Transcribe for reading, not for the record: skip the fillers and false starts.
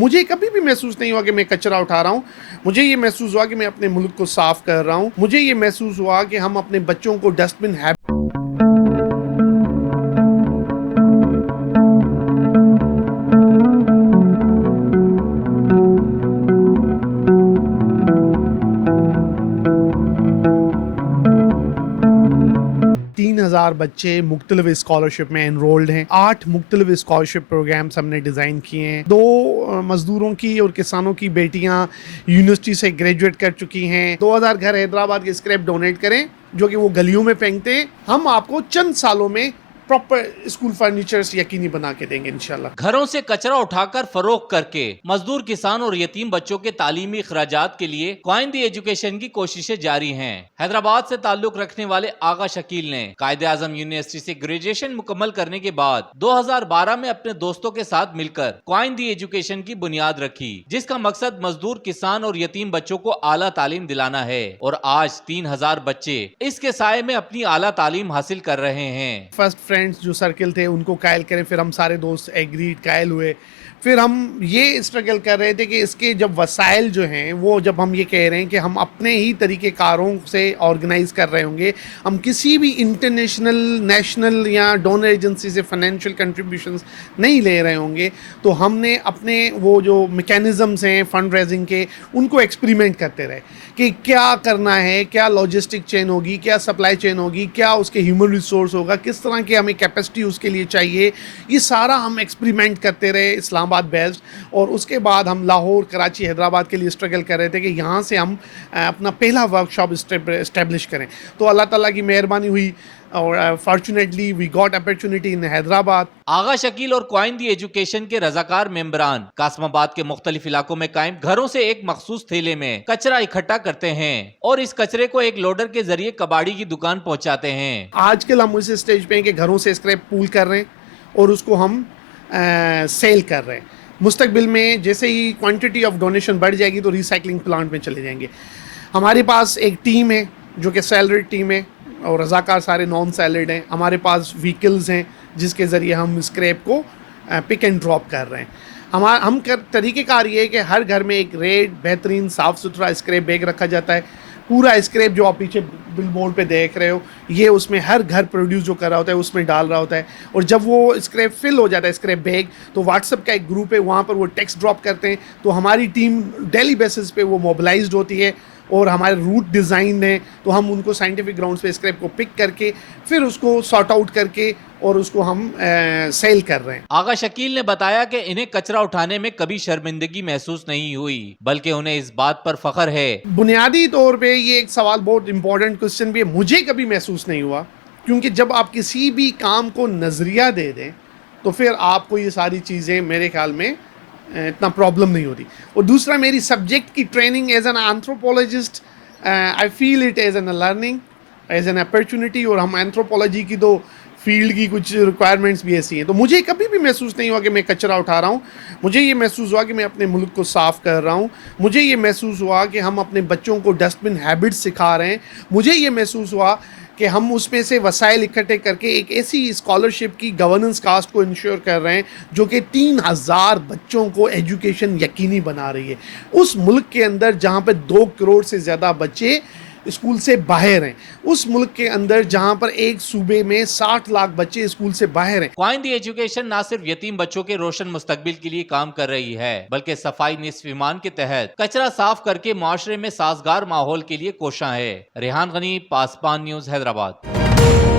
مجھے کبھی بھی محسوس نہیں ہوا کہ میں کچرا اٹھا رہا ہوں. مجھے یہ محسوس ہوا کہ میں اپنے ملک کو صاف کر رہا ہوں. مجھے یہ محسوس ہوا کہ ہم اپنے بچوں کو ڈسٹ بن 3,000 بچے مختلف اسکالرشپ میں انرولڈ ہیں. 8 مختلف اسکالرشپ پروگرامز ہم نے ڈیزائن کیے ہیں. 2 مزدوروں کی اور کسانوں کی بیٹیاں یونیورسٹی سے گریجویٹ کر چکی ہیں. 2000 گھر حیدرآباد کے اسکریپ ڈونیٹ کریں جو کہ وہ گلیوں میں پھینکتے ہیں. ہم آپ کو چند سالوں میں پراپر اسکول فرنیچرز یقینی بنا کے دیں گے انشاءاللہ. گھروں سے کچرا اٹھا کر فروخت کر کے مزدور کسان اور یتیم بچوں کے تعلیمی اخراجات کے لیے کوائن دی ایجوکیشن کی کوششیں جاری ہیں. حیدرآباد سے تعلق رکھنے والے آغا شکیل نے قائد اعظم یونیورسٹی سے گریجویشن مکمل کرنے کے بعد 2012 میں اپنے دوستوں کے ساتھ مل کر کوائن دی ایجوکیشن کی بنیاد رکھی، جس کا مقصد مزدور کسان اور یتیم بچوں کو اعلیٰ تعلیم دلانا ہے. اور آج 3,000 بچے اس کے سائے میں اپنی اعلیٰ تعلیم حاصل کر رہے ہیں. فرسٹ فرینڈز جو سرکل تھے ان کو قائل کریں، پھر ہم سارے دوست ایگریڈ قائل ہوئے. پھر ہم یہ اسٹرگل کر رہے تھے کہ اس کے جب وسائل جو ہیں وہ جب ہم یہ کہہ رہے ہیں کہ ہم اپنے ہی طریقہ کاروں سے آرگنائز کر رہے ہوں گے، ہم کسی بھی انٹرنیشنل نیشنل یا ڈونر ایجنسی سے فائنینشیل کنٹریبیوشنز نہیں لے رہے ہوں گے، تو ہم نے اپنے وہ جو میکینزمز ہیں فنڈ ریزنگ کے ان کو ایکسپریمنٹ کرتے رہے کہ کیا کرنا ہے، کیا لاجسٹک چین ہوگی، کیا سپلائی چین ہوگی، کیا اس کے ہیومن ریسورس ہوگا، کس طرح کی ہمیں کیپیسٹی اس کے لیے چاہیے. یہ سارا ہم ایکسپریمنٹ کرتے رہے اسلام آباد بیسڈ. اور اس کے بعد ہم لاہور، کراچی، حیدرآباد کے لیے اسٹرگل کر رہے تھے کہ یہاں سے ہم اپنا پہلا ورک شاپ اسٹیبلش کریں. تو اللہ تعالیٰ کی مہربانی ہوئی اور فارچونیٹلی وی گاٹ اپرچونٹی ان حیدرآباد. آغا شکیل اور کوائن دی ایجوکیشن کے رضاکار ممبران قاسم آباد کے مختلف علاقوں میں قائم گھروں سے ایک مخصوص تھیلے میں کچرا اکٹھا کرتے ہیں اور اس کچرے کو ایک لوڈر کے ذریعے کباڑی کی دکان پہنچاتے ہیں. آج کل ہم اس اسٹیج پہ ہیں کہ گھروں سے اسکریپ پول کر رہے ہیں اور اس کو ہم سیل کر رہے ہیں. مستقبل میں جیسے ہی کوانٹٹی آف ڈونیشن بڑھ جائے گی تو ریسائکلنگ پلانٹ میں چلے جائیں گے. ہمارے پاس ایک ٹیم ہے جو کہ سیلریڈ ٹیم ہے اور رضاکار سارے نان سیلریڈ ہیں. ہمارے پاس وہیکلز ہیں جس کے ذریعے ہم اسکریپ کو پک اینڈ ڈراپ کر رہے ہیں. ہم طریقہ کار یہ ہے کہ ہر گھر میں ایک ریڈ بہترین صاف ستھرا اسکریپ بیگ رکھا جاتا ہے. پورا اسکریپ جو آپ پیچھے بل بورڈ پہ دیکھ رہے ہو یہ اس میں ہر گھر پروڈیوس جو کر رہا ہوتا ہے اس میں ڈال رہا ہوتا ہے. اور جب وہ اسکریپ فل ہو جاتا ہے اسکریپ بیگ تو واٹس ایپ کا ایک گروپ ہے، وہاں پر وہ ٹیکسٹ ڈراپ کرتے ہیں. تو ہماری ٹیم ڈیلی بیسس پہ وہ موبلائزڈ ہوتی ہے اور ہمارے روٹ ڈیزائن ہیں تو ہم ان کو سائنٹیفک گراؤنڈس پہ اسکریپ کو پک کر کے پھر اس کو سارٹ آؤٹ کر کے اور اس کو ہم سیل کر رہے ہیں. آغا شکیل نے بتایا کہ انہیں کچرا اٹھانے میں کبھی شرمندگی محسوس نہیں ہوئی بلکہ انہیں اس بات پر فخر ہے. بنیادی طور پہ یہ ایک سوال بہت امپورٹنٹ کوسچن بھی ہے. مجھے کبھی محسوس نہیں ہوا کیونکہ جب آپ کسی بھی کام کو نظریہ دے دیں تو پھر آپ کو یہ ساری چیزیں میرے خیال میں اتنا پرابلم نہیں ہوتی. اور دوسرا میری سبجیکٹ کی training as an anthropologist I feel it is an learning is an opportunity. اور ہم اینتھروپولوجی کی تو فیلڈ کی کچھ ریکوائرمنٹس بھی ایسی ہیں. تو مجھے کبھی بھی محسوس نہیں ہوا کہ میں کچرا اٹھا رہا ہوں. مجھے یہ محسوس ہوا کہ میں اپنے ملک کو صاف کر رہا ہوں. مجھے یہ محسوس ہوا کہ ہم اپنے بچوں کو ڈسٹ بن ہیبٹس سکھا رہے ہیں. مجھے یہ محسوس ہوا کہ ہم اس میں سے وسائل اکٹھے کر کے ایک ایسی اسکالرشپ کی گورننس کاسٹ کو انشور کر رہے ہیں جو کہ 3,000 بچوں کو ایجوکیشن یقینی بنا رہی ہے. اس ملک کے اندر جہاں پہ 2 کروڑ سے زیادہ بچے اسکول سے باہر ہیں، اس ملک کے اندر جہاں پر ایک صوبے میں 60 لاکھ بچے اسکول سے باہر ہیں. کوائن دی ایجوکیشن نہ صرف یتیم بچوں کے روشن مستقبل کے لیے کام کر رہی ہے بلکہ صفائی نصف ایمان کے تحت کچرا صاف کر کے معاشرے میں سازگار ماحول کے لیے کوشاں ہے. ریحان غنی، پاسبان نیوز، حیدرآباد.